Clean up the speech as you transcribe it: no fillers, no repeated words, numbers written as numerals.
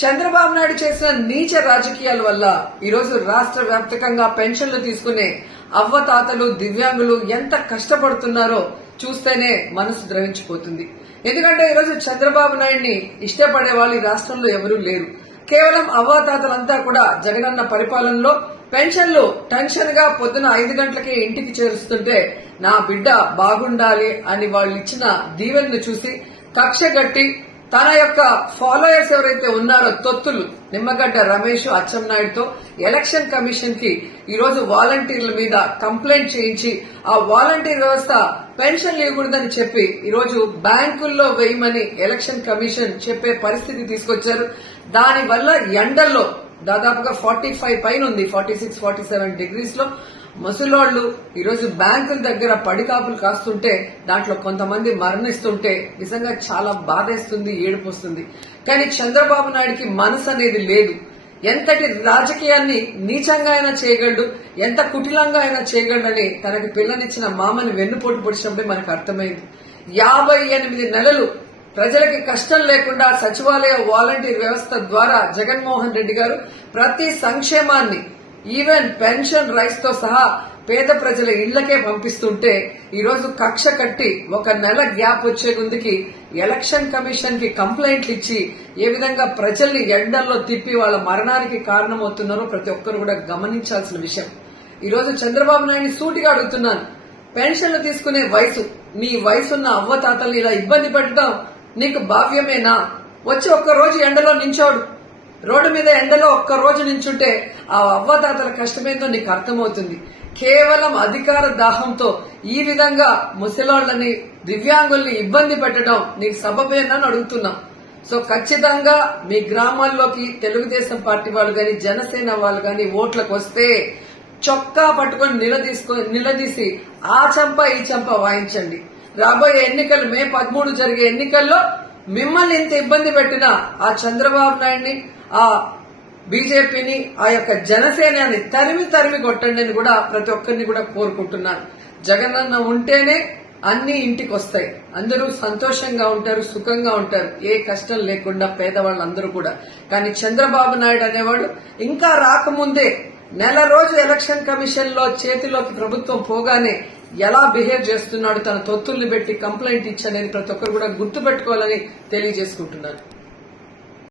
చంద్రబాబు నాయుడు చేసిన నీచ రాజకీయాల వల్ల ఈరోజు రాష్ట్ర వ్యాప్తంగా పెన్షన్లు తీసుకునే అవ్వతాతలు దివ్యాంగులు ఎంత కష్టపడుతున్నారో చూస్తేనే మనసు ద్రవించిపోతుంది. ఎందుకంటే ఈరోజు చంద్రబాబు నాయుడిని ఇష్టపడే వాళ్ళు ఈ రాష్ట్రంలో ఎవరూ లేరు. కేవలం అవ్వాతాతలంతా కూడా జగనన్న పరిపాలనలో పెన్షన్లు టెన్షన్ గా పొద్దున 5 గంటలకే ఇంటికి చేరుస్తుంటే నా బిడ్డ బాగుండాలి అని వాళ్ళు ఇచ్చిన దీవెనను చూసి కక్షగట్టి తన యొక్క ఫాలోయర్స్ ఎవరైతే ఉన్నారో తొత్తులు నిమ్మగడ్డ రమేష్ అచ్చెన్నాయుడుతో ఎలక్షన్ కమిషన్ కి ఈరోజు వాలంటీర్ల మీద కంప్లైంట్ చేయించి ఆ వాలంటీర్ వ్యవస్థ పెన్షన్లు ఇవ్వకూడదని చెప్పి ఈరోజు బ్యాంకుల్లో వేయమని ఎలక్షన్ కమిషన్ చెప్పే పరిస్థితి తీసుకొచ్చారు. దానివల్ల ఎండల్లో దాదాపుగా 45 పైన ఉంది, 46, 47 డిగ్రీస్ లో ముసలోళ్లు ఈరోజు బ్యాంకుల దగ్గర పడికాపులు కాస్తుంటే దాంట్లో కొంతమంది మరణిస్తుంటే నిజంగా చాలా బాధేస్తుంది, ఏడుపు వస్తుంది. కానీ చంద్రబాబు నాయుడికి మనసు అనేది లేదు. ఎంతటి రాజకీయాన్ని నీచంగా అయినా చేయగలడు, ఎంత కుటిలంగా అయినా చేయగలడని తనకి పిల్లనిచ్చిన మామని వెన్నుపోటు పొడిచినప్పుడే మనకు అర్థమైంది. 58 నెలలు ప్రజలకి కష్టం లేకుండా సచివాలయ వాలంటీర్ వ్యవస్థ ద్వారా జగన్మోహన్ రెడ్డి గారు ప్రతి సంక్షేమాన్ని ఈవెన్ పెన్షన్ రైస్ తో సహా పేద ప్రజల ఇళ్లకే పంపిస్తుంటే ఈరోజు కక్ష కట్టి 1 నెల గ్యాప్ వచ్చే ముందుకి ఎలక్షన్ కమిషన్ కి కంప్లైంట్లు ఇచ్చి ఏ విధంగా ప్రజల్ని ఎండల్లో తిప్పి వాళ్ళ మరణానికి కారణమవుతున్నారో ప్రతి ఒక్కరు కూడా గమనించాల్సిన విషయం. ఈరోజు చంద్రబాబు నాయుడిని సూటిగా అడుగుతున్నాను, పెన్షన్లు తీసుకునే వయసు, నీ వయసున్న అవ్వతాతల్ని ఇలా ఇబ్బంది పెట్టడం నీకు భావ్యమేనా? వచ్చి 1 రోజు ఎండలో నించోడు, రోడ్డు మీద ఎండలో 1 రోజు నించుంటే ఆ అవ్వదాతల కష్టమేందో నీకు అర్థమవుతుంది. కేవలం అధికార దాహంతో ఈ విధంగా ముసలాళ్లని దివ్యాంగుల్ని ఇబ్బంది పెట్టడం నీకు సబబేనా అని అడుగుతున్నాం. సో ఖచ్చితంగా మీ గ్రామాల్లోకి తెలుగుదేశం పార్టీ వాళ్ళు గాని జనసేన వాళ్ళు గాని ఓట్లకు వస్తే చొక్కా పట్టుకొని నిలదీసి ఆ చంప ఈ చంప వాయించండి. రాబోయే ఎన్నికలు మే 13 జరిగే ఎన్నికల్లో మిమ్మల్ని ఇంత ఇబ్బంది పెట్టిన ఆ చంద్రబాబు నాయుడిని, ఆ బీజేపీని, ఆ యొక్క జనసేనని తరిమి కొట్టండి అని కూడా ప్రతి ఒక్కరిని కూడా కోరుకుంటున్నాను. జగనన్న ఉంటేనే అన్ని ఇంటికి వస్తాయి, అందరూ సంతోషంగా ఉంటారు, సుఖంగా ఉంటారు, ఏ కష్టం లేకుండా పేదవాళ్ళందరూ కూడా. కానీ చంద్రబాబు నాయుడు అనేవాడు ఇంకా రాకముందే నెల రోజు ఎలక్షన్ కమిషన్ లో చేతిలోకి ప్రభుత్వం పోగానే ఎలా బిహేవ్ చేస్తున్నాడు, తన తొత్తుల్ని పెట్టి కంప్లైంట్ ఇచ్చనేది ప్రతి ఒక్కరు కూడా గుర్తుపెట్టుకోవాలని తెలియజేసుకుంటున్నాను.